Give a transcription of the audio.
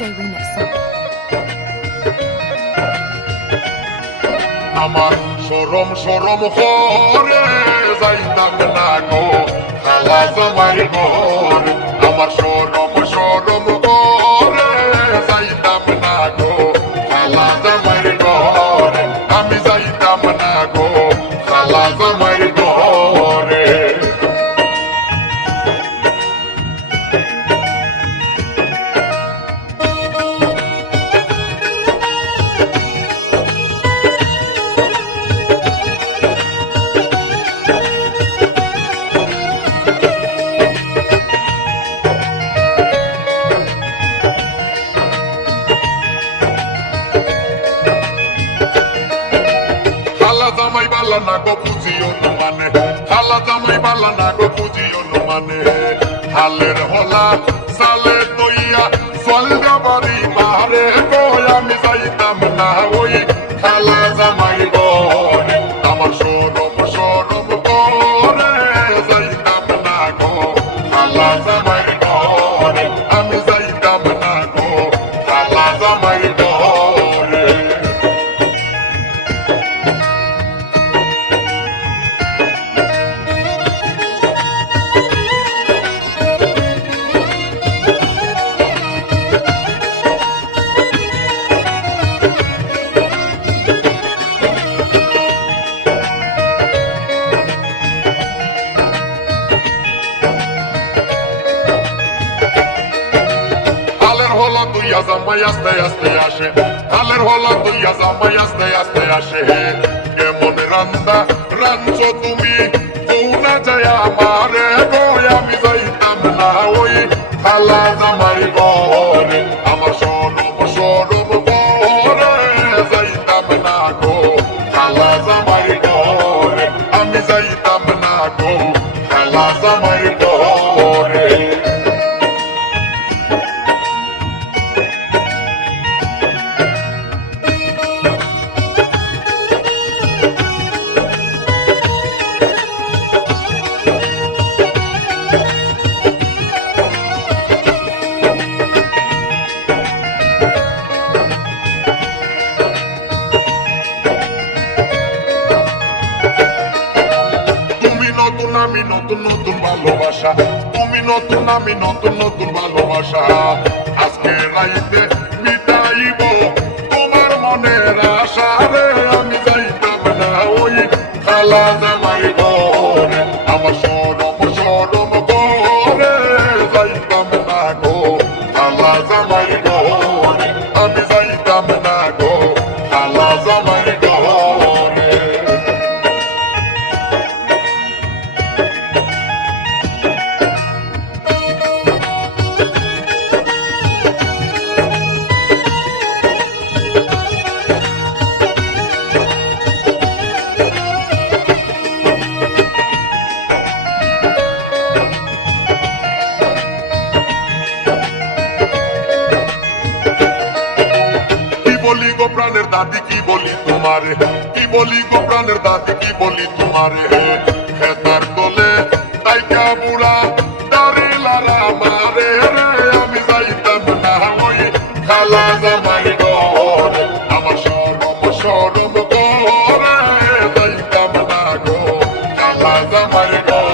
DJ remix song. আমার সরম সরম করে যাইতাম না গো খালা জামাই ঘর আমার সরম সরম করে যাইতাম না গো খালা জামাই ঘর আমি যাইতাম না গো খালা জামাই ঘরে জামাই বালা না গো পুজিও মানে খালা জামাই বালা না গো পুজিও মানে হালের হলা সালে তইয়া সলগা বাড়ি পারে গো আমি যাইতাম না ওই খালা জামাই ঘরে আমার সরম সরম করে যাইতাম না গো খালা জামাই ঘরে আমি যাইতাম না গো খালা জামাই ঘরে জামাই আস্তে আস্তে আসে হালের হলা তুইয়া জামাই আস্তে আস্তে আসে কেমন রান্দা রাঞ্চো তুমি কৌনা যায় আমারে গো আমি যাইতাম না ওই খালা জামাই ঘরে আমার সরম সরম ঘরে যাইতাম না গো খালা জামাই ঘরে আমি যাইতাম না গো খালা জামাই ঘরে আমি নতুন নতুন ভালোবাসা তুমি নতুন আমি নতুন নতুন ভালোবাসা আজকে রাইতে মিটাইব তোমার মনের আশা রে আমি যাইতাম না ওই খালা জামাই ঘরে আমার সরম সরম করে যাইতাম না গো খালা জামাই ঘরে আমি যাইতাম না গো খালা জামাই ঘরে প্রাণের দাদি কি বলি তোমারে কি বলি গো প্রাণের দাদি কি বলি তোমারে খেতার তোলে তাইকা বুড়া দাড়ি লারা মারে রে আমি যাইতাম না ওই খালা জামাই ঘরে আমার সরম সরম ঘরে যাইতাম না গো খালা জামাই ঘরে